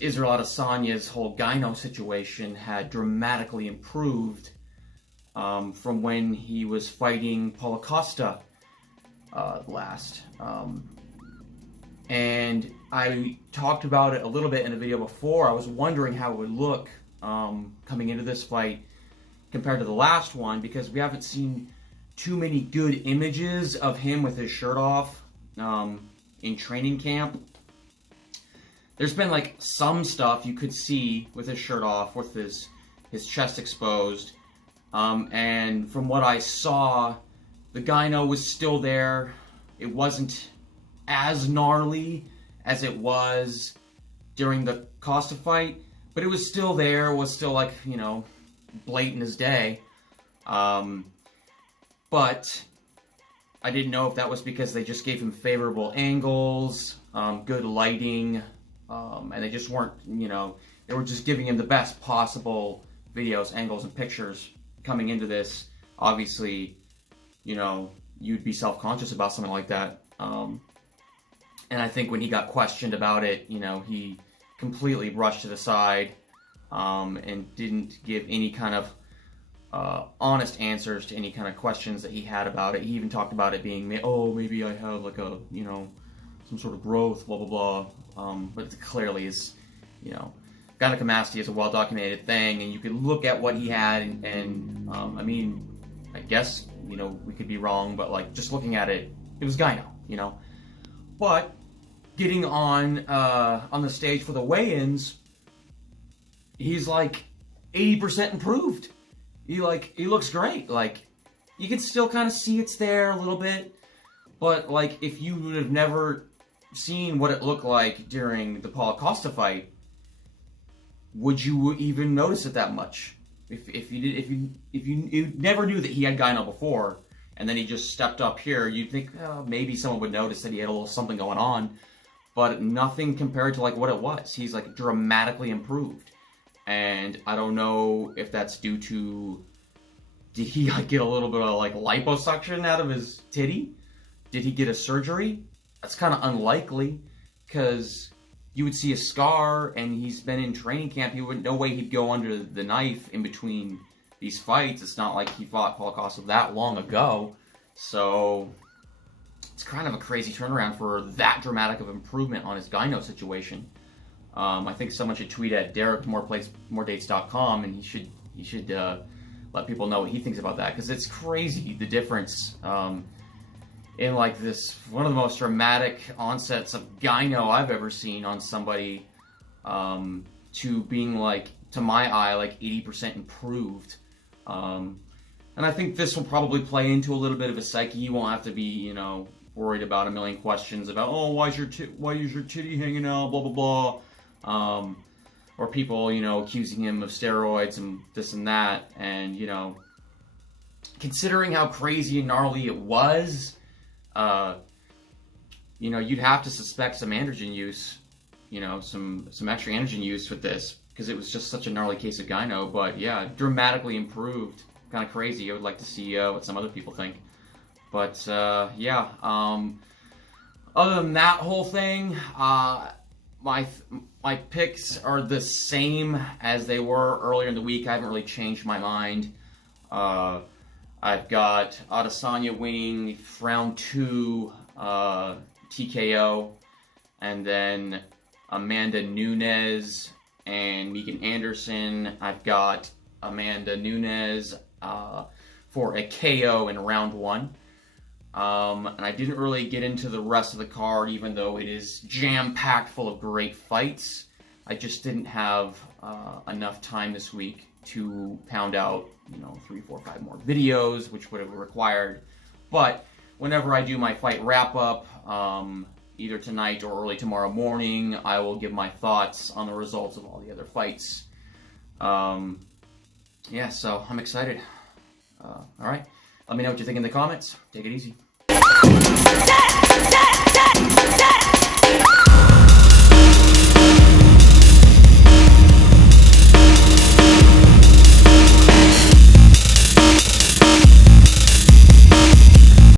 Israel Adesanya's whole gyno situation had dramatically improved from when he was fighting Paulo Costa last. And I talked about it a little bit in a video before. I was wondering how it would look coming into this fight compared to the last one, because we haven't seen too many good images of him with his shirt off in training camp. There's been like some stuff you could see with his shirt off, with his chest exposed. And from what I saw, the gyno was still there. It wasn't as gnarly as it was during the Costa fight, but it was still there. It was still like, you know, blatant as day. But I didn't know if that was because they just gave him favorable angles, good lighting, and they just weren't, you know, they were just giving him the best possible videos, angles, and pictures coming into this. Obviously, you know, you'd be self-conscious about something like that. And I think when he got questioned about it, you know, he completely brushed it aside and didn't give any kind of honest answers to any kind of questions that he had about it. He even talked about it being, oh, maybe I have like a, you know, some sort of growth, blah, blah, blah. But it clearly is, you know, gynecomastia is a well-documented thing, and you could look at what he had, and I mean, I guess, you know, we could be wrong, but like just looking at it, it was gyno, you know. But getting on the stage for the weigh-ins, he's like 80% improved. He looks great. Like, you can still kind of see it's there a little bit, but like if you would have never seen what it looked like during the Paulo Costa fight, would you even notice it that much? If you never knew that he had gyno before, and then he just stepped up here, you'd think, oh, maybe someone would notice that he had a little something going on, but nothing compared to like what it was. He's like dramatically improved, and I don't know if that's due to, did he like get a little bit of like liposuction out of his titty? Did he get a surgery? That's kind of unlikely, because you would see a scar, and he's been in training camp. He wouldn't, no way he'd go under the knife in between these fights. It's not like he fought Paulo Costa that long ago. So it's kind of a crazy turnaround for that dramatic of improvement on his gyno situation. I think someone should tweet at DerekMoreDates.com, and he should let people know what he thinks about that, because it's crazy the difference in like this, one of the most dramatic onsets of gyno I've ever seen on somebody, to being like, to my eye, like 80% improved. And I think this will probably play into a little bit of a psyche. You won't have to be, you know, worried about a million questions about, oh, why is your titty hanging out, blah, blah, blah. Or people, you know, accusing him of steroids and this and that. And, you know, considering how crazy and gnarly it was, you know, you'd have to suspect some androgen use, you know, some extra androgen use with this, because it was just such a gnarly case of gyno. But yeah, dramatically improved. Kind of crazy. I would like to see what some other people think. But yeah, other than that whole thing, my picks are the same as they were earlier in the week. I haven't really changed my mind. I've got Adesanya winning round 2 TKO, and then Amanda Nunes and Megan Anderson. I've got Amanda Nunes for a KO in round 1. And I didn't really get into the rest of the card, even though it is jam-packed full of great fights. I just didn't have enough time this week to pound out, you know, 3, 4, 5 more videos, which would have required. But whenever I do my fight wrap-up, either tonight or early tomorrow morning, I will give my thoughts on the results of all the other fights. Yeah, so I'm excited. All right, let me know what you think in the comments. Take it easy.